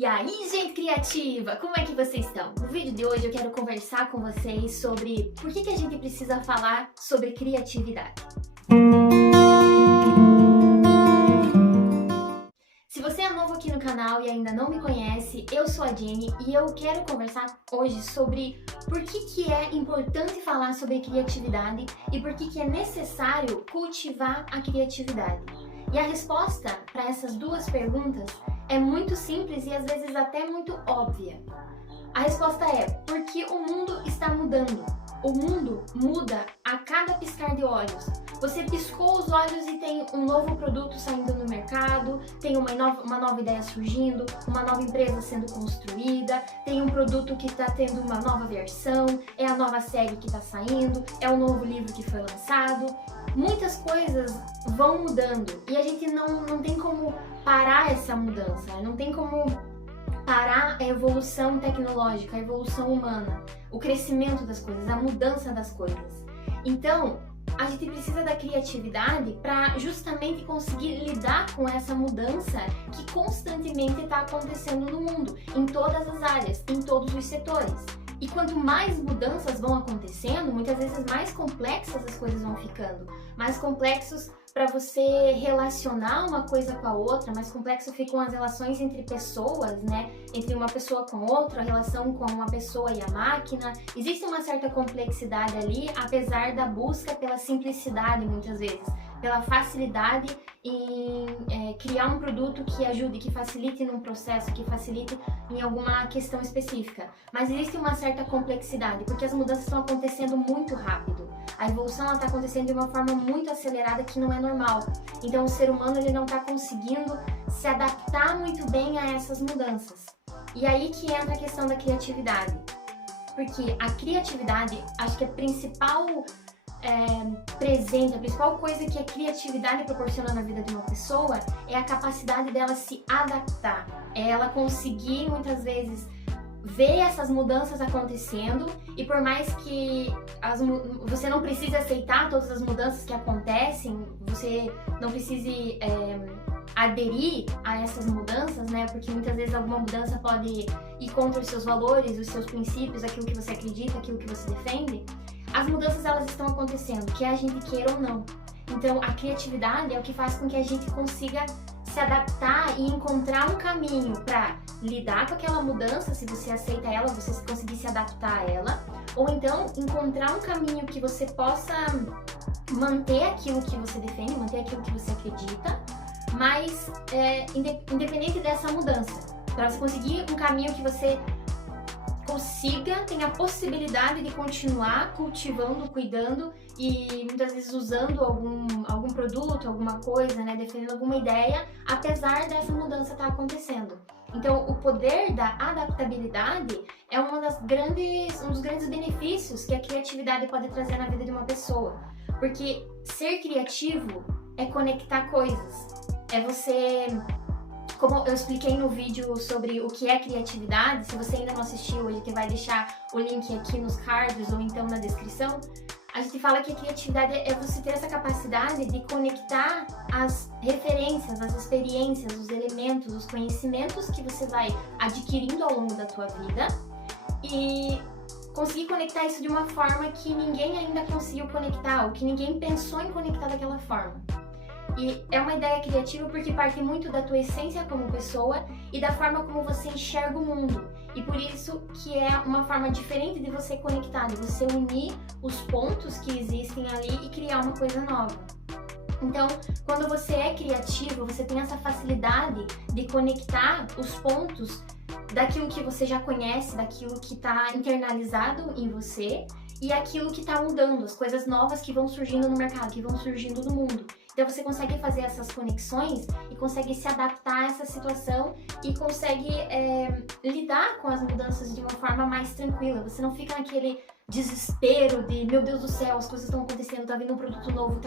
E aí, gente criativa, como é que vocês estão? No vídeo de hoje eu quero conversar com vocês sobre por que a gente precisa falar sobre criatividade. Se você é novo aqui no canal e ainda não me conhece, eu sou a Jenny e eu quero conversar hoje sobre por que é importante falar sobre criatividade e por que é necessário cultivar a criatividade. E a resposta para essas duas perguntas é muito simples e às vezes até muito óbvia. A resposta é porque o mundo está mudando. O mundo muda a cada piscar de olhos. Você piscou os olhos e tem um novo produto saindo no mercado, tem uma nova ideia surgindo, uma nova empresa sendo construída, tem um produto que está tendo uma nova versão, é a nova série que está saindo, é o novo livro que foi lançado. Muitas coisas vão mudando e a gente não tem como parar essa mudança, não tem como parar a evolução tecnológica, a evolução humana, o crescimento das coisas, a mudança das coisas. Então, a gente precisa da criatividade para justamente conseguir lidar com essa mudança que constantemente está acontecendo no mundo, em todas as áreas, em todos os setores. E quanto mais mudanças vão acontecendo, muitas vezes mais complexas as coisas vão ficando, mais complexos para você relacionar uma coisa com a outra, mais complexo ficam as relações entre pessoas, né? Entre uma pessoa com outra, a relação com uma pessoa e a máquina. Existe uma certa complexidade ali, apesar da busca pela simplicidade muitas vezes, pela facilidade em criar um produto que ajude, que facilite num processo, que facilite em alguma questão específica. Mas existe uma certa complexidade, porque as mudanças estão acontecendo muito rápido. A evolução está acontecendo de uma forma muito acelerada que não é normal. Então o ser humano ele não está conseguindo se adaptar muito bem a essas mudanças. E aí que entra a questão da criatividade. Porque a criatividade, acho que a principal presente, a principal coisa que a criatividade proporciona na vida de uma pessoa é a capacidade dela se adaptar, é ela conseguir muitas vezes ver essas mudanças acontecendo e por mais que você não precise aceitar todas as mudanças que acontecem, você não precise aderir a essas mudanças, né? Porque muitas vezes alguma mudança pode ir contra os seus valores, os seus princípios, aquilo que você acredita, aquilo que você defende. As mudanças elas estão acontecendo, quer a gente queira ou não. Então a criatividade é o que faz com que a gente consiga se adaptar e encontrar um caminho para lidar com aquela mudança, se você aceita ela, você conseguir se adaptar a ela, ou então encontrar um caminho que você possa manter aquilo que você defende, manter aquilo que você acredita, mas independente dessa mudança, para você conseguir um caminho que você tenha a possibilidade de continuar cultivando, cuidando e muitas vezes usando algum produto, alguma coisa, né, defendendo alguma ideia, apesar dessa mudança estar acontecendo. Então, o poder da adaptabilidade é um dos grandes benefícios que a criatividade pode trazer na vida de uma pessoa. Porque ser criativo é conectar coisas, é você... Como eu expliquei no vídeo sobre o que é criatividade, se você ainda não assistiu, a gente vai deixar o link aqui nos cards ou então na descrição. A gente fala que a criatividade é você ter essa capacidade de conectar as referências, as experiências, os elementos, os conhecimentos que você vai adquirindo ao longo da tua vida e conseguir conectar isso de uma forma que ninguém ainda conseguiu conectar ou que ninguém pensou em conectar daquela forma. E é uma ideia criativa porque parte muito da tua essência como pessoa e da forma como você enxerga o mundo. E por isso que é uma forma diferente de você conectar, de você unir os pontos que existem ali e criar uma coisa nova. Então, quando você é criativo, você tem essa facilidade de conectar os pontos daquilo que você já conhece, daquilo que está internalizado em você e aquilo que está mudando, as coisas novas que vão surgindo no mercado, que vão surgindo no mundo. Então você consegue fazer essas conexões e consegue se adaptar a essa situação e consegue lidar com as mudanças de uma forma mais tranquila. Você não fica naquele desespero de, meu Deus do céu, as coisas estão acontecendo, tá vindo um produto novo,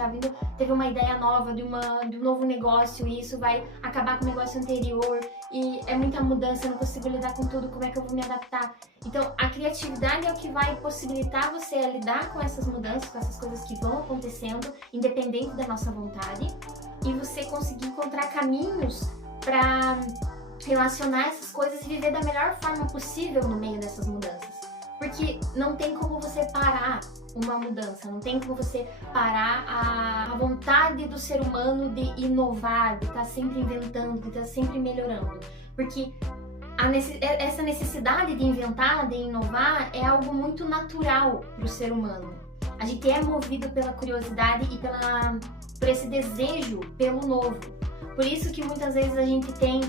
teve uma ideia nova de um novo negócio e isso vai acabar com o negócio anterior e é muita mudança, eu não consigo lidar com tudo, como é que eu vou me adaptar? Então, a criatividade é o que vai possibilitar você a lidar com essas mudanças, com essas coisas que vão acontecendo, independente da nossa vontade, e você conseguir encontrar caminhos para relacionar essas coisas e viver da melhor forma possível no meio dessas mudanças. Porque não tem como você parar uma mudança, não tem como você parar a vontade do ser humano de inovar, de estar sempre inventando, de estar sempre melhorando. Porque essa necessidade de inventar, de inovar, é algo muito natural para o ser humano. A gente é movido pela curiosidade e por esse desejo pelo novo. Por isso que muitas vezes a gente tem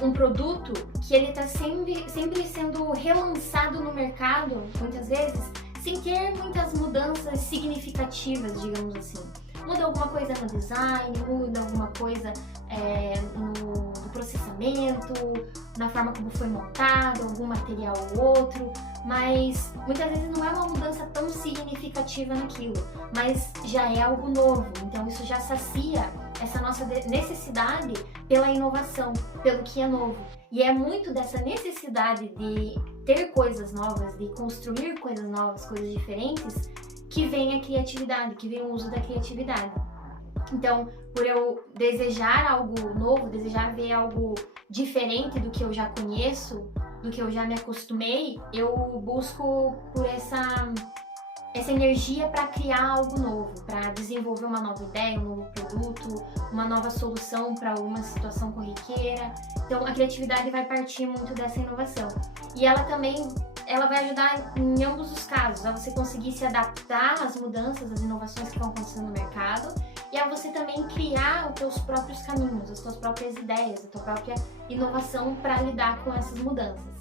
um produto que ele está sempre sendo relançado no mercado, muitas vezes, sem ter muitas mudanças significativas, digamos assim. Muda alguma coisa no design, muda alguma coisa no processamento, na forma como foi montado, algum material ou outro, mas muitas vezes não é uma mudança tão significativa naquilo, mas já é algo novo, então isso já sacia essa nossa necessidade pela inovação, pelo que é novo. E é muito dessa necessidade de ter coisas novas, de construir coisas novas, coisas diferentes, que vem a criatividade, que vem o uso da criatividade. Então, por eu desejar algo novo, desejar ver algo diferente do que eu já conheço, do que eu já me acostumei, eu busco por essa energia para criar algo novo, para desenvolver uma nova ideia, um novo produto, uma nova solução para alguma situação corriqueira. Então, a criatividade vai partir muito dessa inovação. E ela vai ajudar em ambos os casos, a você conseguir se adaptar às mudanças, às inovações que vão acontecendo no mercado, e a você também criar os teus próprios caminhos, as tuas próprias ideias, a tua própria inovação para lidar com essas mudanças.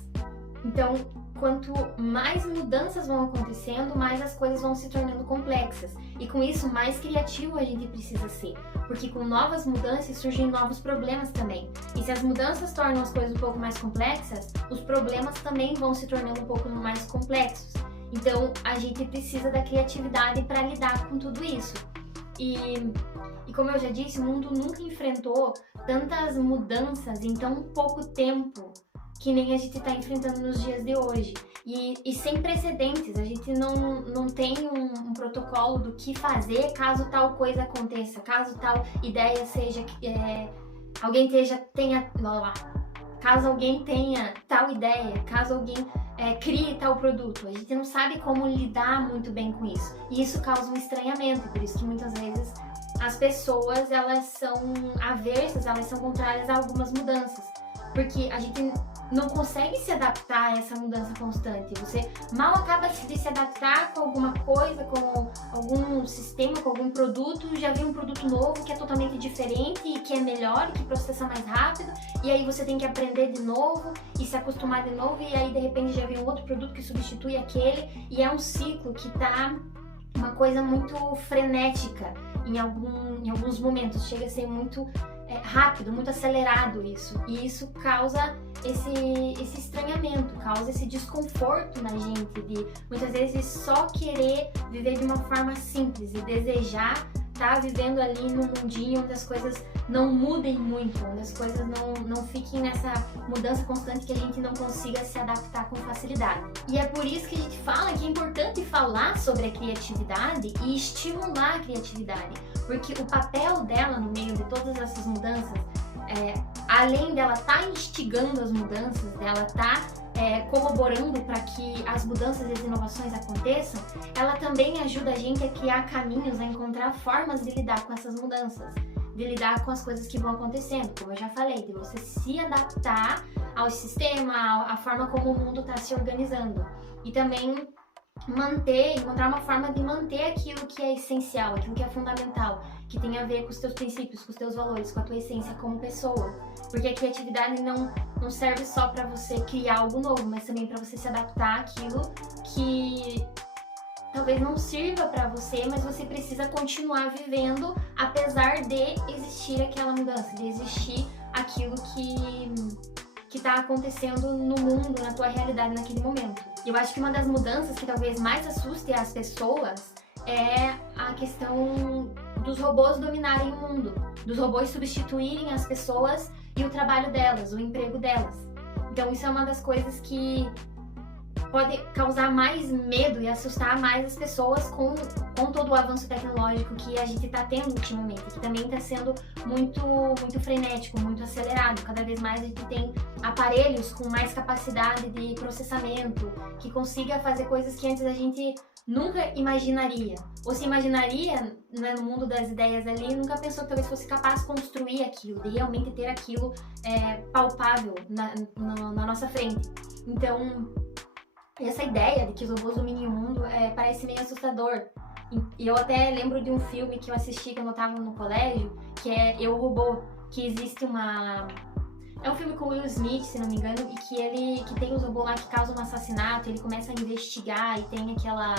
Então, quanto mais mudanças vão acontecendo, mais as coisas vão se tornando complexas. E com isso, mais criativo a gente precisa ser. Porque com novas mudanças surgem novos problemas também. E se as mudanças tornam as coisas um pouco mais complexas, os problemas também vão se tornando um pouco mais complexos. Então, a gente precisa da criatividade para lidar com tudo isso. E como eu já disse, o mundo nunca enfrentou tantas mudanças em tão pouco tempo que nem a gente está enfrentando nos dias de hoje. E sem precedentes, a gente não tem um protocolo do que fazer caso tal coisa aconteça, caso tal ideia seja... caso alguém tenha tal ideia, caso alguém crie tal produto. A gente não sabe como lidar muito bem com isso. E isso causa um estranhamento, por isso que muitas vezes as pessoas, elas são aversas, elas são contrárias a algumas mudanças. Porque a gente não consegue se adaptar a essa mudança constante. Você mal acaba de se adaptar com alguma coisa, com algum sistema, com algum produto, já vem um produto novo que é totalmente diferente e que é melhor, que processa mais rápido, e aí você tem que aprender de novo e se acostumar de novo, e aí de repente já vem um outro produto que substitui aquele, e é um ciclo que tá uma coisa muito frenética em alguns momentos, chega a ser muito rápido, muito acelerado isso, e isso causa esse estranhamento, causa esse desconforto na gente de muitas vezes só querer viver de uma forma simples e desejar estar vivendo ali num mundinho onde as coisas não mudem muito, onde as coisas não fiquem nessa mudança constante, que a gente não consiga se adaptar com facilidade. E é por isso que a gente fala que é importante falar sobre a criatividade e estimular a criatividade, porque o papel dela no meio de todas essas mudanças, além dela estar instigando as mudanças, dela estar corroborando para que as mudanças e as inovações aconteçam, ela também ajuda a gente a criar caminhos, a encontrar formas de lidar com essas mudanças, de lidar com as coisas que vão acontecendo, como eu já falei, de você se adaptar ao sistema, à forma como o mundo está se organizando, e também encontrar uma forma de manter aquilo que é essencial, aquilo que é fundamental, que tem a ver com os teus princípios, com os teus valores, com a tua essência como pessoa. Porque a criatividade não serve só para você criar algo novo, mas também para você se adaptar àquilo que talvez não sirva para você, mas você precisa continuar vivendo apesar de existir aquela mudança, de existir aquilo que está acontecendo no mundo, na tua realidade naquele momento. Eu acho que uma das mudanças que talvez mais assuste as pessoas é a questão dos robôs dominarem o mundo, dos robôs substituírem as pessoas e o trabalho delas, o emprego delas. Então isso é uma das coisas que pode causar mais medo e assustar mais as pessoas com todo o avanço tecnológico que a gente está tendo ultimamente, que também está sendo muito frenético, muito acelerado. Cada vez mais a gente tem aparelhos com mais capacidade de processamento, que consiga fazer coisas que antes a gente nunca imaginaria. Ou se imaginaria, né, no mundo das ideias ali, nunca pensou que talvez fosse capaz de construir aquilo, de realmente ter aquilo palpável na nossa frente. Então, essa ideia de que os robôs dominem o mundo parece meio assustador. E eu até lembro de um filme que eu assisti quando eu estava no colégio, que é Eu, Robô, que existe uma... É um filme com Will Smith, se não me engano, e que tem os robôs lá que causam um assassinato, ele começa a investigar e tem aquela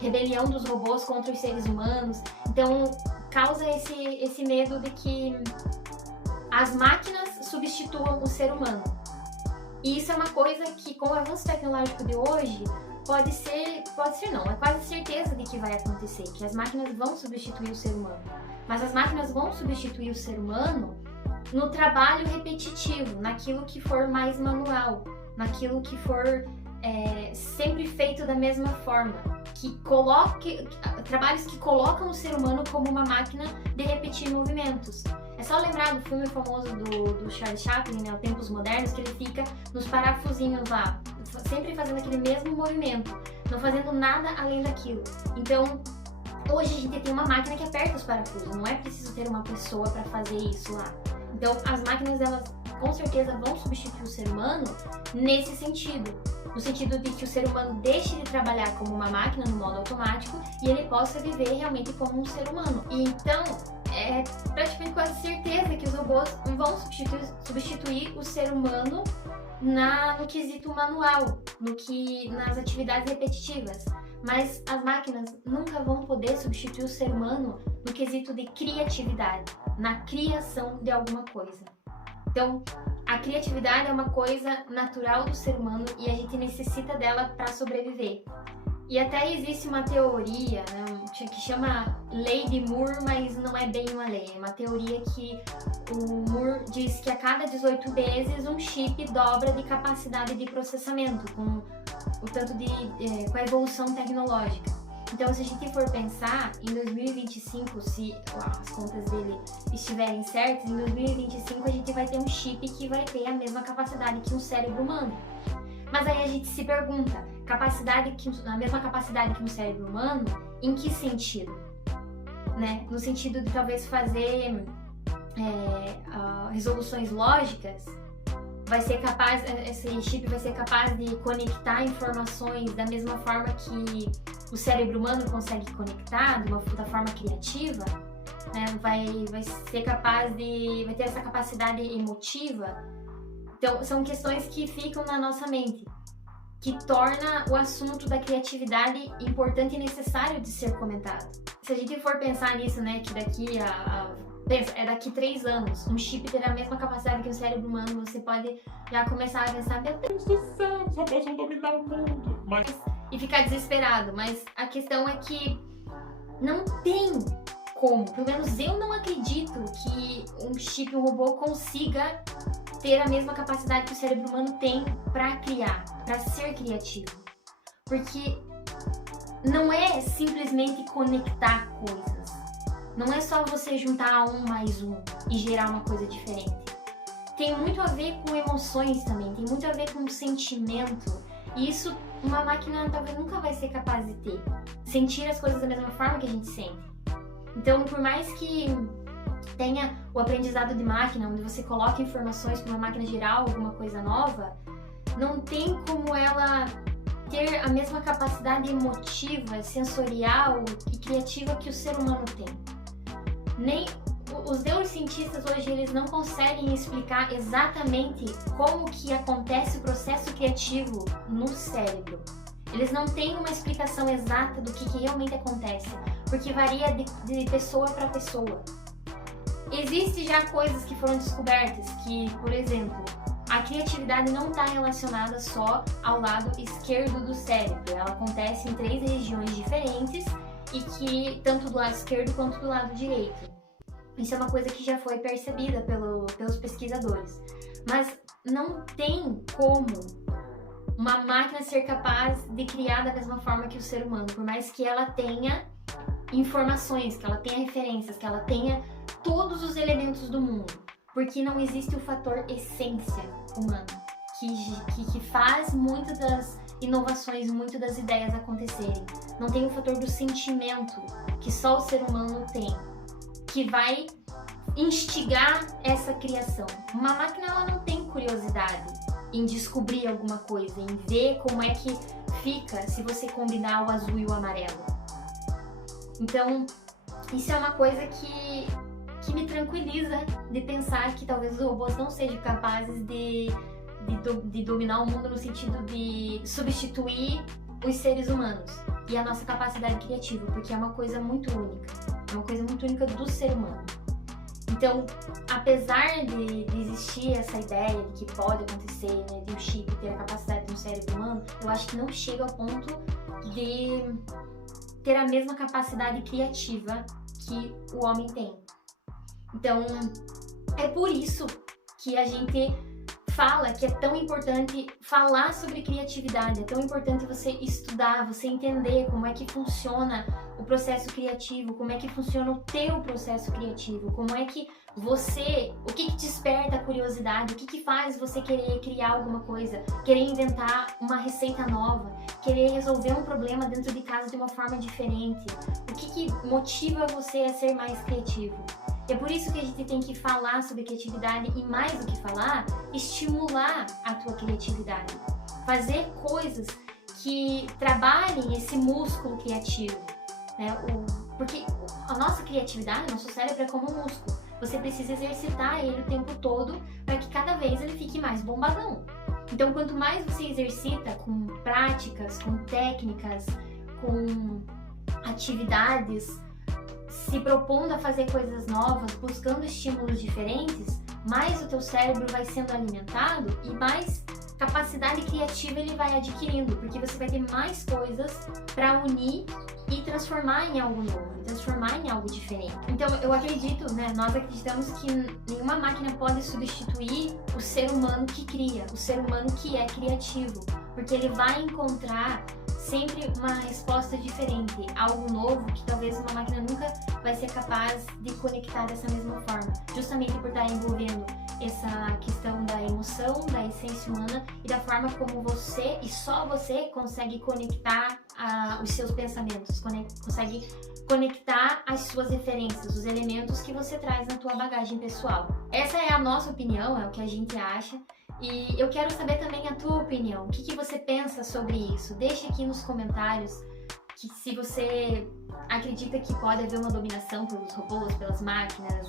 rebelião dos robôs contra os seres humanos. Então, causa esse medo de que as máquinas substituam o ser humano. E isso é uma coisa que, com o avanço tecnológico de hoje, pode ser não, é quase certeza de que vai acontecer, que as máquinas vão substituir o ser humano. Mas as máquinas vão substituir o ser humano no trabalho repetitivo, naquilo que for mais manual, naquilo que for sempre feito da mesma forma, trabalhos que colocam o ser humano como uma máquina de repetir movimentos. É só lembrar do filme famoso do Charlie Chaplin, né, O Tempos Modernos, que ele fica nos parafusinhos lá, sempre fazendo aquele mesmo movimento, não fazendo nada além daquilo. Então, hoje a gente tem uma máquina que aperta os parafusos, não é preciso ter uma pessoa para fazer isso lá. Então, as máquinas, elas com certeza vão substituir o ser humano nesse sentido. No sentido de que o ser humano deixe de trabalhar como uma máquina no modo automático e ele possa viver realmente como um ser humano. E então, é praticamente quase certeza que os robôs vão substituir o ser humano no quesito manual, nas atividades repetitivas. Mas as máquinas nunca vão poder substituir o ser humano no quesito de criatividade, na criação de alguma coisa. Então, a criatividade é uma coisa natural do ser humano e a gente necessita dela para sobreviver. E até existe uma teoria, né, que chama Lei de Moore, mas não é bem uma lei. É uma teoria que o Moore diz que a cada 18 vezes um chip dobra de capacidade de processamento, com a evolução tecnológica. Então, se a gente for pensar, em 2025, se as contas dele estiverem certas, em 2025 a gente vai ter um chip que vai ter a mesma capacidade que um cérebro humano. Mas aí a gente se pergunta, a mesma capacidade que um cérebro humano, em que sentido? Né? No sentido de talvez fazer resoluções lógicas, esse chip vai ser capaz de conectar informações da mesma forma que o cérebro humano consegue conectar, da forma criativa, né? Vai ter essa capacidade emotiva. Então, são questões que ficam na nossa mente, que torna o assunto da criatividade importante e necessário de ser comentado. Se a gente for pensar nisso, né, que daqui daqui 3 anos, um chip terá a mesma capacidade que o cérebro humano, você pode já começar a pensar, meu Deus do céu, os robôs vão dominar o mundo, e ficar desesperado. Mas a questão é que não tem como, pelo menos eu não acredito que um chip, um robô consiga ter a mesma capacidade que o cérebro humano tem para criar, para ser criativo. Porque não é simplesmente conectar coisas. Não é só você juntar 1 mais 1 e gerar uma coisa diferente. Tem muito a ver com emoções também, tem muito a ver com sentimento. E isso uma máquina talvez nunca vai ser capaz de ter. Sentir as coisas da mesma forma que a gente sente. Então, por mais que tenha o aprendizado de máquina, onde você coloca informações para uma máquina gerar alguma coisa nova, não tem como ela ter a mesma capacidade emotiva, sensorial e criativa que o ser humano tem. Nem os neurocientistas hoje, eles não conseguem explicar exatamente como que acontece o processo criativo no cérebro. Eles não têm uma explicação exata do que realmente acontece, porque varia de pessoa para pessoa. Existem já coisas que foram descobertas que, por exemplo, a criatividade não está relacionada só ao lado esquerdo do cérebro. Ela acontece em 3 regiões diferentes e que tanto do lado esquerdo quanto do lado direito. Isso é uma coisa que já foi percebida pelos pesquisadores. Mas não tem como uma máquina ser capaz de criar da mesma forma que o ser humano, por mais que ela tenha informações, que ela tenha referências, que ela tenha todos os elementos do mundo, porque não existe o fator essência humana, que faz muitas das inovações, muitas das ideias acontecerem. Não tem o fator do sentimento, que só o ser humano tem, que vai instigar essa criação. Uma máquina, ela não tem curiosidade em descobrir alguma coisa, em ver como é que fica se você combinar o azul e o amarelo. Então, isso é uma coisa que me tranquiliza de pensar que talvez os robôs não sejam capazes de dominar o mundo no sentido de substituir os seres humanos e a nossa capacidade criativa, porque é uma coisa muito única, é uma coisa muito única do ser humano. Então, apesar de existir essa ideia de que pode acontecer, né, de um chip ter a capacidade de um cérebro humano, eu acho que não chega ao ponto de ter a mesma capacidade criativa que o homem tem. Então, é por isso que a gente fala que é tão importante falar sobre criatividade, é tão importante você estudar, você entender como é que funciona o processo criativo, como é que funciona o teu processo criativo, como é que o que desperta a curiosidade, o que faz você querer criar alguma coisa, querer inventar uma receita nova, querer resolver um problema dentro de casa de uma forma diferente, o que motiva você a ser mais criativo. E é por isso que a gente tem que falar sobre criatividade e, mais do que falar, estimular a tua criatividade. Fazer coisas que trabalhem esse músculo criativo, né? Porque a nossa criatividade, o nosso cérebro é como um músculo. Você precisa exercitar ele o tempo todo para que cada vez ele fique mais bombadão. Então, quanto mais você exercita com práticas, com técnicas, com atividades, se propondo a fazer coisas novas, buscando estímulos diferentes, mais o teu cérebro vai sendo alimentado e mais capacidade criativa ele vai adquirindo, porque você vai ter mais coisas para unir e transformar em algo novo, transformar em algo diferente. Então eu acredito, né, nós acreditamos que nenhuma máquina pode substituir o ser humano que cria, o ser humano que é criativo, porque ele vai encontrar sempre uma resposta diferente, algo novo que talvez uma máquina nunca vai ser capaz de conectar dessa mesma forma, justamente por estar envolvendo essa questão da emoção, da essência humana e da forma como você e só você consegue conectar os seus pensamentos, consegue conectar as suas referências, os elementos que você traz na tua bagagem pessoal. Essa é a nossa opinião, é o que a gente acha. E eu quero saber também a tua opinião. O que você pensa sobre isso? Deixa aqui nos comentários que se você acredita que pode haver uma dominação pelos robôs, pelas máquinas,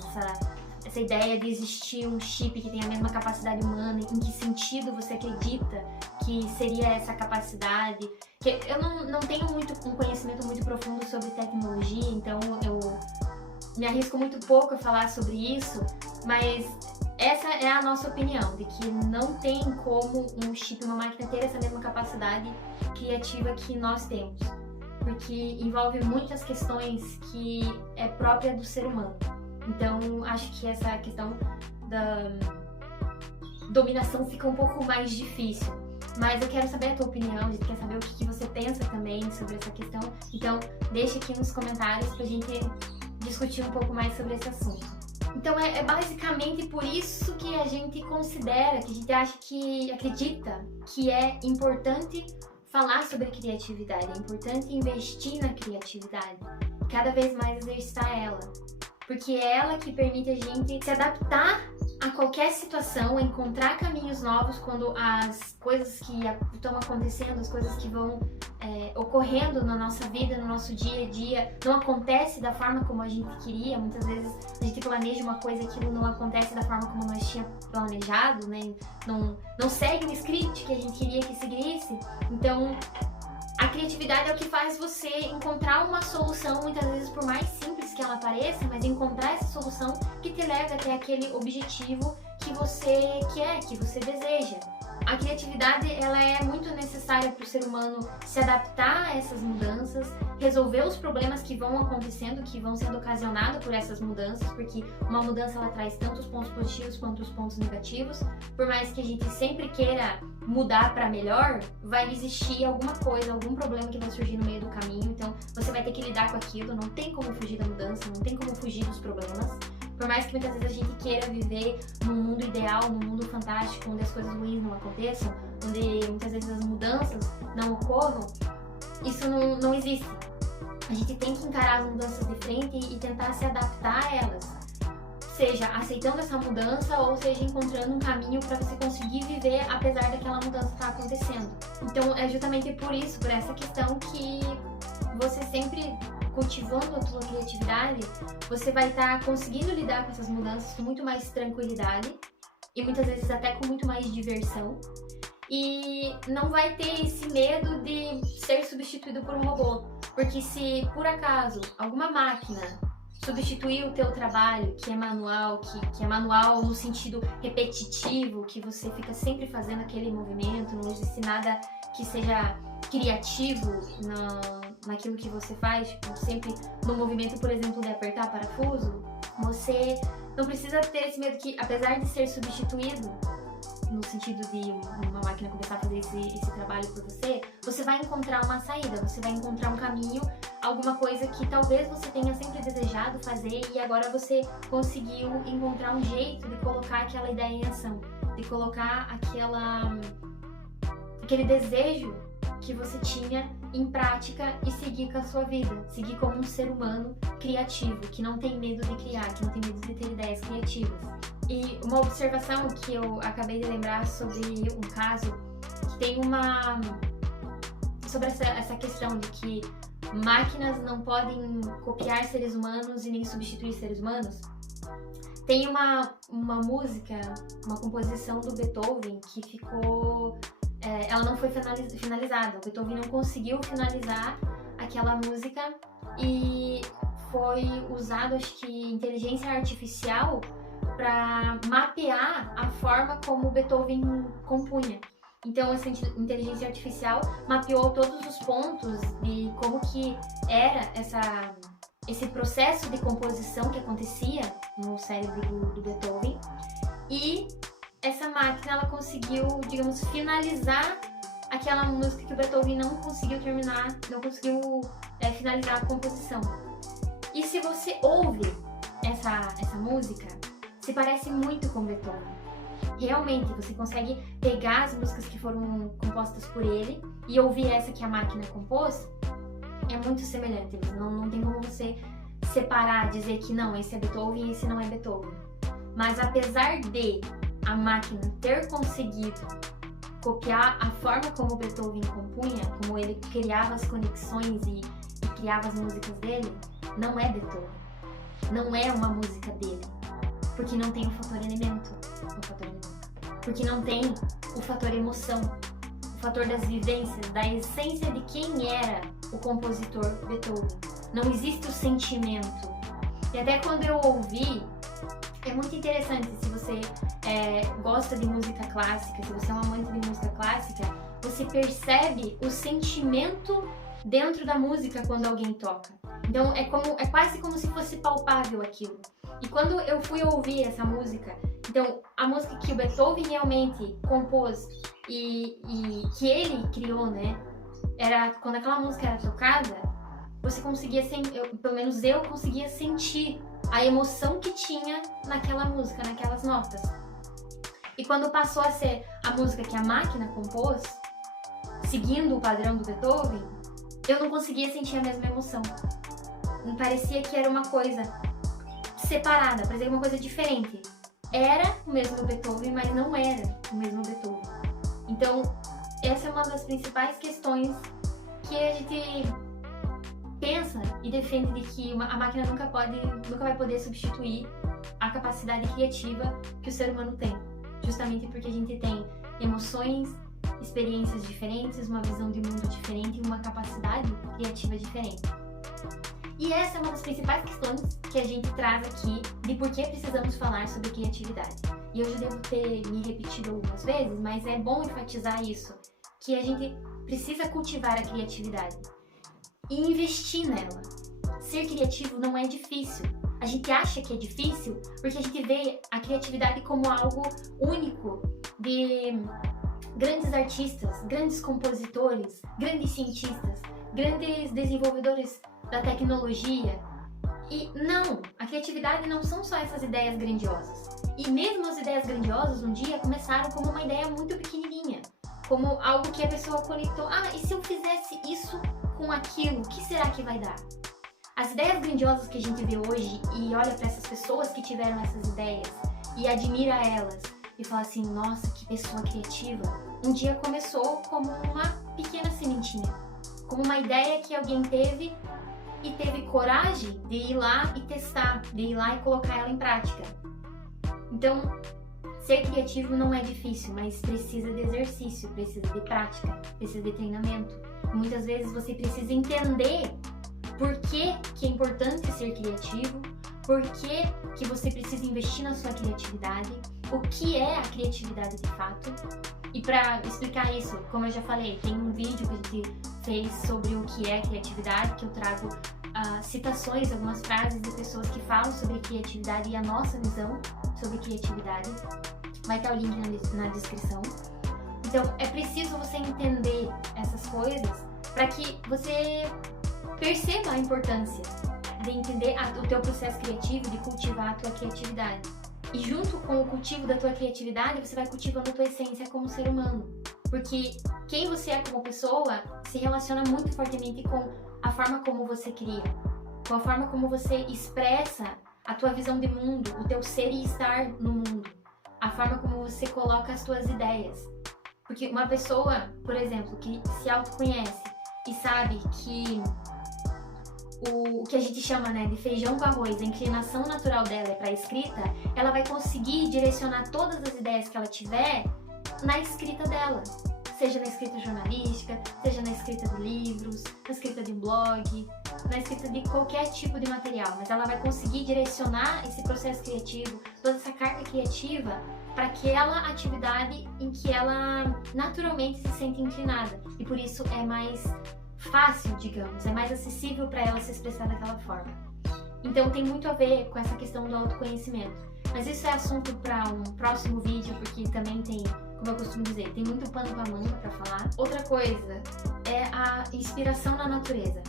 essa ideia de existir um chip que tem a mesma capacidade humana, em que sentido você acredita que seria essa capacidade? Que eu não tenho um conhecimento muito profundo sobre tecnologia, então eu me arrisco muito pouco a falar sobre isso, mas essa é a nossa opinião, de que não tem como um chip, uma máquina ter essa mesma capacidade criativa que nós temos, porque envolve muitas questões que é própria do ser humano. Então, acho que essa questão da dominação fica um pouco mais difícil. Mas eu quero saber a tua opinião, a gente quer saber o que você pensa também sobre essa questão. Então, deixa aqui nos comentários pra gente discutir um pouco mais sobre esse assunto. Então é basicamente por isso que a gente considera, que a gente acha que acredita que é importante falar sobre criatividade, é importante investir na criatividade, cada vez mais exercitar ela, porque é ela que permite a gente se adaptar a qualquer situação, a encontrar caminhos novos quando as coisas que estão acontecendo, as coisas que vão ocorrendo na nossa vida, no nosso dia a dia, não acontece da forma como a gente queria. Muitas vezes a gente planeja uma coisa e aquilo não acontece da forma como nós tínhamos planejado, né? Não segue o script que a gente queria que seguisse. Então, a criatividade é o que faz você encontrar uma solução, muitas vezes por mais simples que ela pareça, mas encontrar essa solução que te leva até aquele objetivo que você quer, que você deseja. a criatividade ela é muito necessária para o ser humano se adaptar a essas mudanças, resolver os problemas que vão acontecendo, que vão sendo ocasionados por essas mudanças, porque uma mudança ela traz tanto os pontos positivos quanto os pontos negativos. Por mais que a gente sempre queira mudar para melhor, vai existir alguma coisa, algum problema que vai surgir no meio do caminho, então você vai ter que lidar com aquilo, não tem como fugir da mudança, não tem como fugir dos problemas. Por mais que muitas vezes a gente queira viver num mundo ideal, num mundo fantástico, onde as coisas ruins não aconteçam, onde muitas vezes as mudanças não ocorram, isso não existe. A gente tem que encarar as mudanças de frente e tentar se adaptar a elas. Seja aceitando essa mudança ou seja encontrando um caminho para você conseguir viver apesar daquela mudança estar acontecendo. Então é justamente por isso, por essa questão que você sempre cultivando a tua criatividade, você vai estar conseguindo lidar com essas mudanças com muito mais tranquilidade e muitas vezes até com muito mais diversão e não vai ter esse medo de ser substituído por um robô, porque se por acaso alguma máquina substituir o teu trabalho, que é manual, que é manual no sentido repetitivo, que você fica sempre fazendo aquele movimento, não existe nada que seja criativo naquilo que você faz, tipo, sempre no movimento, por exemplo, de apertar parafuso, você não precisa ter esse medo que, apesar de ser substituído, no sentido de uma máquina começar a fazer esse trabalho por você, você vai encontrar uma saída, você vai encontrar um caminho, alguma coisa que talvez você tenha sempre desejado fazer e agora você conseguiu encontrar um jeito de colocar aquela ideia em ação, de colocar aquele desejo que você tinha em prática e seguir com a sua vida, seguir como um ser humano criativo, que não tem medo de criar, que não tem medo de ter ideias criativas. E uma observação que eu acabei de lembrar sobre um caso que tem sobre essa questão de que máquinas não podem copiar seres humanos e nem substituir seres humanos. Tem uma música, uma composição do Beethoven que ficou... ela não foi finalizada, o Beethoven não conseguiu finalizar aquela música e foi usado, acho que, inteligência artificial para mapear a forma como o Beethoven compunha. Então, essa inteligência artificial mapeou todos os pontos de como que era esse processo de composição que acontecia no cérebro do Beethoven e essa máquina ela conseguiu, digamos, finalizar aquela música que o Beethoven não conseguiu terminar, não conseguiu finalizar a composição. E se você ouve essa música, se parece muito com Beethoven. Realmente, você consegue pegar as músicas que foram compostas por ele e ouvir essa que a máquina compôs, é muito semelhante. Não tem como você separar, dizer que não, esse é Beethoven e esse não é Beethoven. Mas apesar de a máquina ter conseguido copiar a forma como Beethoven compunha, como ele criava as conexões e criava as músicas dele, não é Beethoven. Não é uma música dele. Porque não tem o fator elemento. Porque não tem o fator emoção. O fator das vivências, da essência de quem era o compositor Beethoven. Não existe o sentimento. E até quando eu ouvi, é muito interessante, se você gosta de música clássica, se você é um amante de música clássica, você percebe o sentimento dentro da música quando alguém toca. Então é quase como se fosse palpável aquilo. E quando eu fui ouvir essa música, então a música que o Beethoven realmente compôs e que ele criou, né, era quando aquela música era tocada, você conseguia, pelo menos eu conseguia sentir a emoção que tinha naquela música, naquelas notas. E quando passou a ser a música que a máquina compôs, seguindo o padrão do Beethoven, eu não conseguia sentir a mesma emoção. Me parecia que era uma coisa separada, parecia uma coisa diferente. Era o mesmo Beethoven, mas não era o mesmo Beethoven. Então, essa é uma das principais questões que a gente pensa e defende de que a máquina nunca vai poder substituir a capacidade criativa que o ser humano tem. Justamente porque a gente tem emoções, experiências diferentes, uma visão de mundo diferente e uma capacidade criativa diferente. E essa é uma das principais questões que a gente traz aqui de por que precisamos falar sobre criatividade. e eu já devo ter me repetido algumas vezes, mas é bom enfatizar isso, que a gente precisa cultivar a criatividade e investir nela. Ser criativo não é difícil. A gente acha que é difícil porque a gente vê a criatividade como algo único de grandes artistas, grandes compositores, grandes cientistas, grandes desenvolvedores da tecnologia. E não, a criatividade não são só essas ideias grandiosas. E mesmo as ideias grandiosas um dia começaram como uma ideia muito pequenininha, como algo que a pessoa conectou. Ah, e se eu fizesse isso com aquilo, o que será que vai dar? As ideias grandiosas que a gente vê hoje e olha para essas pessoas que tiveram essas ideias e admira elas e fala assim, nossa, que pessoa criativa. Um dia começou como uma pequena sementinha, como uma ideia que alguém teve e teve coragem de ir lá e testar, de ir lá e colocar ela em prática. Então, ser criativo não é difícil, mas precisa de exercício, precisa de prática, precisa de treinamento. Muitas vezes você precisa entender por que é importante ser criativo, por que você precisa investir na sua criatividade, o que é a criatividade de fato. E para explicar isso, como eu já falei, tem um vídeo que a gente fez sobre o que é criatividade, que eu trago citações, algumas frases de pessoas que falam sobre criatividade e a nossa visão sobre criatividade. Vai estar o link na descrição. Então, é preciso você entender essas coisas para que você perceba a importância de entender o teu processo criativo, de cultivar a tua criatividade. E junto com o cultivo da tua criatividade, você vai cultivando a tua essência como ser humano. Porque quem você é como pessoa se relaciona muito fortemente com a forma como você cria, com a forma como você expressa a tua visão de mundo, o teu ser e estar no mundo, a forma como você coloca as tuas ideias. Porque uma pessoa, por exemplo, que se autoconhece e sabe que o que a gente chama, né, de feijão com arroz, a inclinação natural dela é para a escrita, ela vai conseguir direcionar todas as ideias que ela tiver na escrita dela. Seja na escrita jornalística, seja na escrita de livros, na escrita de blog, na escrita de qualquer tipo de material. Mas ela vai conseguir direcionar esse processo criativo, toda essa carga criativa, para aquela atividade em que ela naturalmente se sente inclinada. E por isso é mais fácil, digamos, é mais acessível para ela se expressar daquela forma. Então tem muito a ver com essa questão do autoconhecimento. Mas isso é assunto para um próximo vídeo, porque também tem, como eu costumo dizer, tem muito pano para manga para falar. Outra coisa é a inspiração na natureza.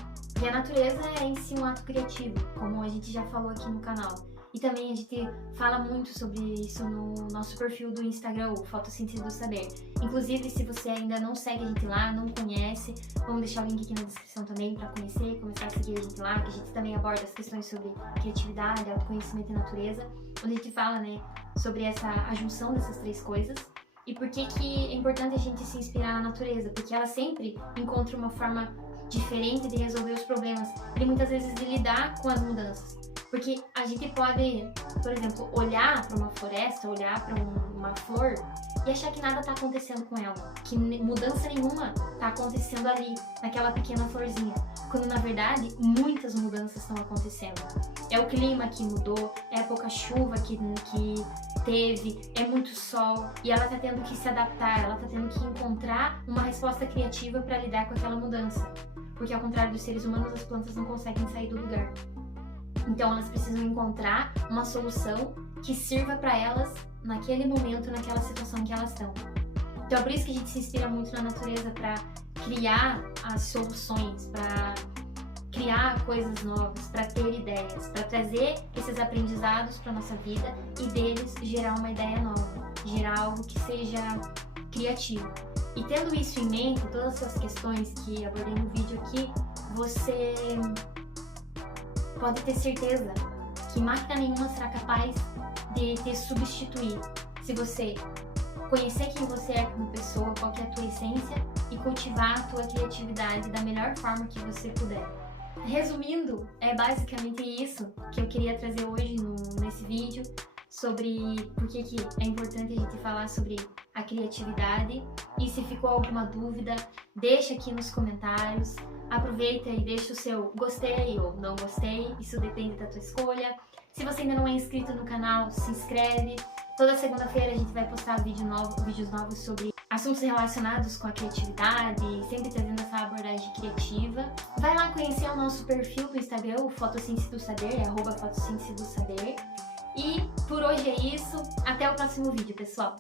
E a natureza é em si um ato criativo, como a gente já falou aqui no canal. E também a gente fala muito sobre isso no nosso perfil do Instagram, o Fotossíntese do Saber. Inclusive, se você ainda não segue a gente lá, não conhece, vamos deixar o link aqui na descrição também para conhecer, começar a seguir a gente lá, que a gente também aborda as questões sobre criatividade, autoconhecimento e natureza, onde a gente fala, né, sobre a junção dessas três coisas. E por que é importante a gente se inspirar na natureza? Porque ela sempre encontra uma forma diferente de resolver os problemas e muitas vezes de lidar com as mudanças. Porque a gente pode, por exemplo, olhar para uma floresta, olhar para uma flor e achar que nada está acontecendo com ela, que mudança nenhuma está acontecendo ali, naquela pequena florzinha, quando na verdade muitas mudanças estão acontecendo. É o clima que mudou, é a pouca chuva que teve, é muito sol e ela está tendo que se adaptar, ela está tendo que encontrar uma resposta criativa para lidar com aquela mudança. Porque ao contrário dos seres humanos, as plantas não conseguem sair do lugar. Então elas precisam encontrar uma solução que sirva para elas naquele momento, naquela situação que elas estão. Então é por isso que a gente se inspira muito na natureza para criar as soluções, para criar coisas novas, para ter ideias, para trazer esses aprendizados para nossa vida e deles gerar uma ideia nova, gerar algo que seja criativo. E tendo isso em mente, todas essas questões que abordei no vídeo aqui, você pode ter certeza que máquina nenhuma será capaz de te substituir se você conhecer quem você é como pessoa, qual que é a tua essência e cultivar a tua criatividade da melhor forma que você puder. Resumindo, é basicamente isso que eu queria trazer hoje nesse vídeo, sobre por que é importante a gente falar sobre a criatividade. E se ficou alguma dúvida, deixa aqui nos comentários. Aproveita e deixa o seu gostei ou não gostei, isso depende da tua escolha. Se você ainda não é inscrito no canal, se inscreve, Toda segunda-feira a gente vai postar vídeos novos sobre assuntos relacionados com a criatividade, sempre trazendo essa abordagem criativa. Vai lá conhecer o nosso perfil do Instagram, o Fotossíntese do Saber, @Fotossíntese do Saber. E por hoje é isso, até o próximo vídeo, pessoal!